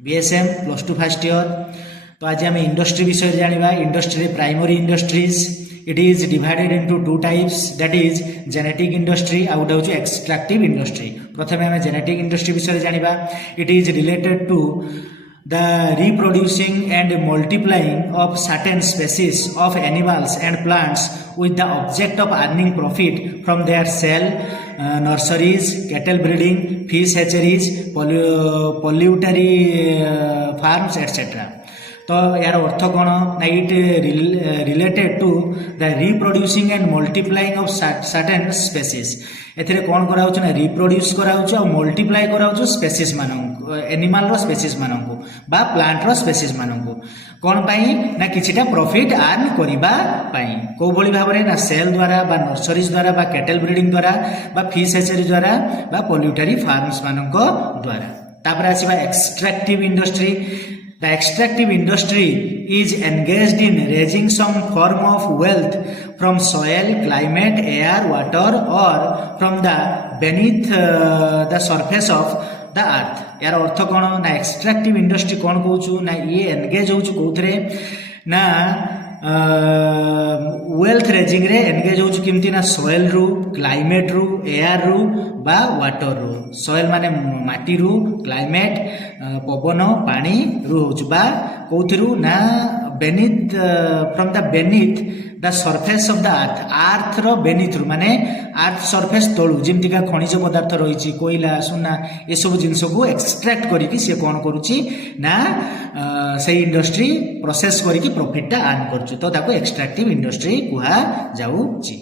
BSM plus two first year. तो आज आम इंडस्ट्री विषय जाना। Industry primary industries it is divided into two types that is genetic industry आउ गोटे हूँ एक्सट्रैक्टिव इंडस्ट्री। प्रथम आम जेनेटिक इंडस्ट्री विषय जाना। It is related to the reproducing and multiplying of certain species of animals and plants with the object of earning profit from their cell, nurseries, cattle breeding, fish hatcheries, poultry farms etc. तो यार अर्थ कौन ना it related to the reproducing and multiplying of certain species. एथिरे कौन कराउछ ना reproduce कराउछ और मल्टीप्लाई कराउछ स्पेसीज मानक एनिमल रो स्पेसीज मानक बा प्लांट रो स्पेसीज मानक कौन पाई ना किछिटा प्रॉफिट अर्न करिबा पाई। को भली भाबरे ना सेल द्वारा बा नर्सरीज द्वारा बा कैटल ब्रीडिंग द्वारा बा फिश हैचरी द्वारा बा पोल्ट्री फार्म्स मानक द्वारा। तापर आसीबा extractive industry. The extractive industry is engaged in raising some form of wealth from soil, climate, air, water or from the beneath the surface of the earth. यार अर्थ कौन ना एक्सट्रैक्टिव इंडस्ट्री कौन कहूँ ना ये एनगेज हो कौन ना वेल्थ रेजिंग रे एनगेज हो किमती ना सॉइल रु क्लाइमेट रु एयर रु बा वाटर रु। सॉइल माने माटी रु क्लाइमेट पवन पानी रु हो बा कौथिरु ना beneath from the beneath the surface of the earth. Earth रो बेनिथ रु माने अर्थ सरफेस तळु जेमति का खनिज पदार्थ रही कोयला सुना ये सब जिनस को एक्सट्रैक्ट करिकि से कौन करुची ना से इंडस्ट्री प्रोसेस करिकि प्रॉफिट टा अर्न करछु। तो ताको एक्सट्रैक्टिव इंडस्ट्री कुहा जाउची।